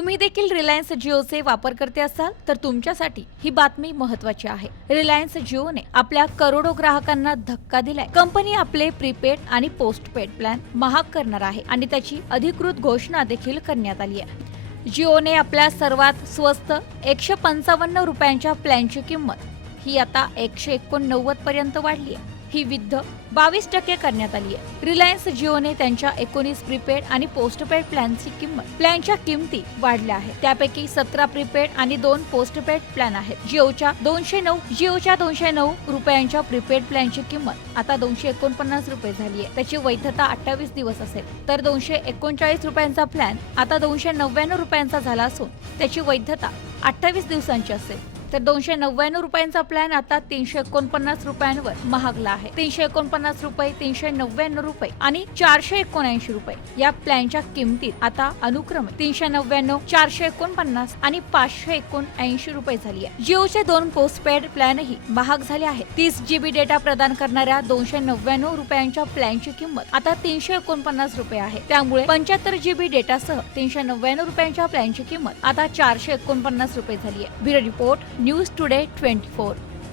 तुम्ही देखील रिलायन्स जिओचे वापरकर्ते असाल तर तुमच्यासाठी ही बातमी महत्वाची आहे. रिलायन्स जिओने आपल्या करोडो ग्राहकांना धक्का दिलाय. कंपनी आपले प्रीपेड आणि पोस्टपेड प्लॅन महाग करणार आहे आणि त्याची अधिकृत घोषणा देखील करण्यात आली आहे. जिओने आपल्या सर्वात स्वस्त एकशे पंचावन्न रुपयांच्या प्लॅनची किंमत ही आता एकशे एकोणनव्वद पर्यंत वाढली आहे. ही विद्ध बावीस टक्के करण्यात आली आहे. रिलायन्स जिओने त्यांच्या एकोणीस प्रीपेड आणि पोस्टपेड प्लॅनची किंमत प्लॅनच्या किमती वाढल्या आहेत. त्यापैकी सतरा प्रीपेड आणि दोन पोस्टपेड प्लॅन आहेत. जिओच्या दोनशे नऊ जिओच्या दोनशे नऊ रुपयांच्या प्रीपेड प्लॅनची किंमत आता दोनशे एकोणपन्नास रुपये झाली आहे. त्याची वैधता अठ्ठावीस दिवस असेल. तर दोनशे एकोणचाळीस रुपयांचा प्लॅन आता दोनशे नव्याण्णव रुपयांचा झाला असून त्याची वैधता अठ्ठावीस दिवसांची असेल. तर दोनशे नव्याण्णव रुपयांचा प्लॅन आता तीनशे एकोणपन्नास रुपयांवर महागला आहे. तीनशे एकोणपन्नास रुपये तीनशे नव्याण्णव रुपये आणि चारशे एकोणऐंशी रुपये या प्लॅनच्या किमतीत आता अनुक्रमे तीनशे नव्याण्णव चारशे एकोणपन्नास आणि पाचशे एकोणऐंशी रुपये झाली आहे. जिओचे दोन पोस्टपेड प्लॅनही महाग झाले आहेत. तीस जीबी डेटा प्रदान करणाऱ्या दोनशे नव्याण्णव रुपयांच्या प्लॅनची किंमत आता तीनशे एकोणपन्नास रुपये आहे. त्यामुळे पंच्याहत्तर जीबी डेटासह तीनशे नव्याण्णव रुपयांच्या प्लॅनची किंमत आता चारशे एकोणपन्नास रुपये झाली आहे. Bureau report News Today 24.